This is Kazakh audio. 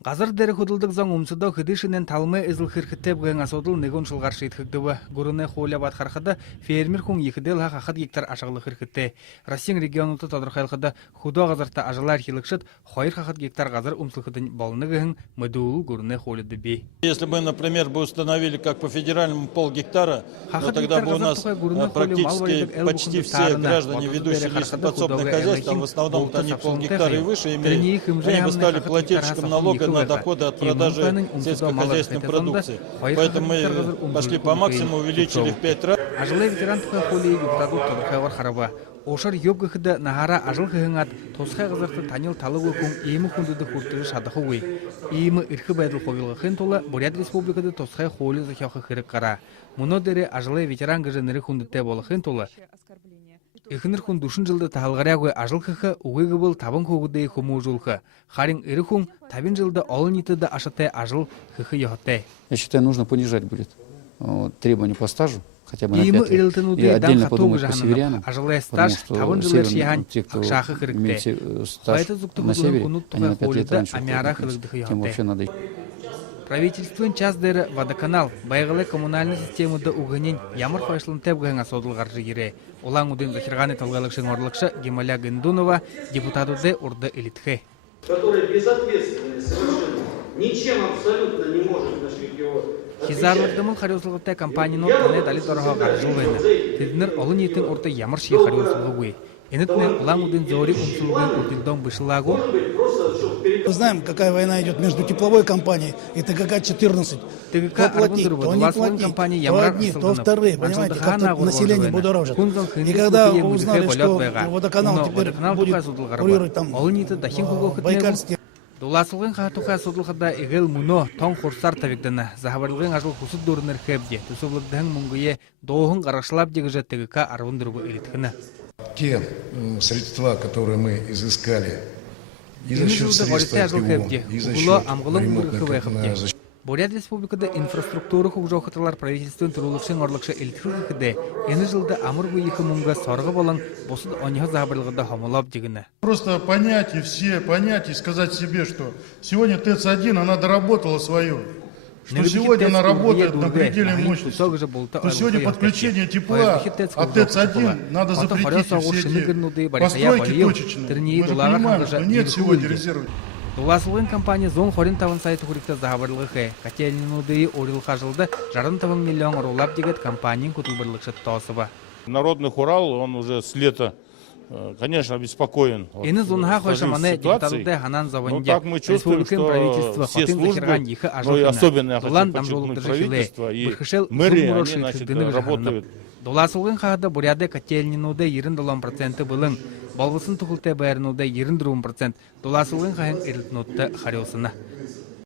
Газар дээрх хөдөлдөг зан өмсөдөө хэдишинен талмай эзэл хэрхтээ бүхэн асуудал нэгэн шулгаар шийтгэгдэв. Гүрэнэй хуулиабад харахад фермер хүн ихэдэл хахад гектар ашиглах хэрхтээ. Российн регионууд тодорхойлоход хөдөө газарта ажалаа хийлгшид 2 хахад гектар газар өмсөлөхөд болно гэн мэдүүл гүрэнэй хуулиуд бий. Если бы, например, бы установили как по федеральному полгектара, то тогда бы у нас практически почти все граждане, ведущие лесоподсобное хозяйство, в основном они полгектара и выше имеют, они бы стали плательщиком налога на доходы от продажи сельскохозяйственной продукции. Поэтому мы пошли по максимуму, увеличили в 5 раз. Ажалаа ветеран тухай хуулийг Депутадууд тодорхойлгоор харав. Ошор ёбгэхэд нахара ажил хэнгад тусгай газарт танил талаг хүн ийм хүндэд хүртэл шадахгүй. Ийм эрх байдал хувилгахын тулд Бурят республикад тусгай хуулийг зохиох хэрэг гараа. Мүнөөдэр ажлаа ветеран гэж нэр хүндтэй болохын тулд эхнэр хүн 40 жилд таалгараагүй ажил хэх үгийг бол 5 хүүгдээ хүмүүжүүлэх. Харин эр хүн 50 жилд олон нийтэд ашигтай ажил хэх ёхотой. Я считаю, нужно понижать будет требования по стажу. Хотя бы на 5 лет. И отдельно подумать по северянам, потому что имеете стаж на севере, они на 5 лет раньше уходят, тем вообще надо. Правительствен час дээр водоканал байгууллага коммунальный системада үгэнэн ямар хойшлонтой бүхэн асуудал гарч ирээ. Улан-удэ захиргааны толгойлагчийн орлогч Гималя Гендунова депутатуудад урд илтгэх. Который безответственный совершенно, ничем абсолютно не может наш регион. Хизаарлагдмал хариуцлагатай компаниуд танай далид орохоо гарч байна. Тэднэр олон нийтийн урд ямар шиг хариуцлагагүй. Энэт Улан-удын зөөрийг өмсөлгөн үрдэлдэн бишлагу. Мы знаем, какая война идет между тепловой компанией и ТГК-14. То платить, то не платить, то одни, то вторые. Понимаете, как население будоражит. И когда узнали, что водоканал теперь будет курировать там Байкальский. Дуласылгын хатуха судалхада игэл мөнөө тон хурсар тавигдана. Захабарлыгын ажил хусуд дөрнөр хэвде. Төсөвлөгдөн мөнгөе доохын гаргашлап дегэж ТГК-14 элэтгэнэ. Те средства, которые мы изыскали, и за счет средств ПИО, и за счет ремонтной защиты. Бурят республикада инфраструктура хөгжөөхөтлөр правительствын төрөлгчийн орлогч элтгэхэд энэ жилдэ амаргүй их мөнгө сорго болон бусад оньхо забарлагада хомолоп дигнэ. Просто понять и сказать себе, что сегодня ТЭЦ-1 она доработала свое. Что сегодня она работает на пределе мощности. То сегодня подключение тепла от ТЭЦ-1 надо запретить все эти постройки точечные. Мы же понимаем, что нет сегодня резервов. Дуласылгын компания зон 25 сайты хүрэгтээ захабарлыгы кателинуудын урилга жылда 65 миллион рубль дегет компанияның көтөлбөрлөгчөт тоосыба. Народный Хурал, он уже с лета, конечно, обеспокоен. Энэ зонха хойшаманы депутатуудын ханан заванде республикын правительство хотын захирган ихе ажлын улан дамжуулыктар правительство и мэрия, они, значит, работают. Дуласылгын хада Буряды котельнинууда 97% былың, болғысын тұқылтай байырнууда 24%, Дуласылгын хайын эрилтнуутта хариусына.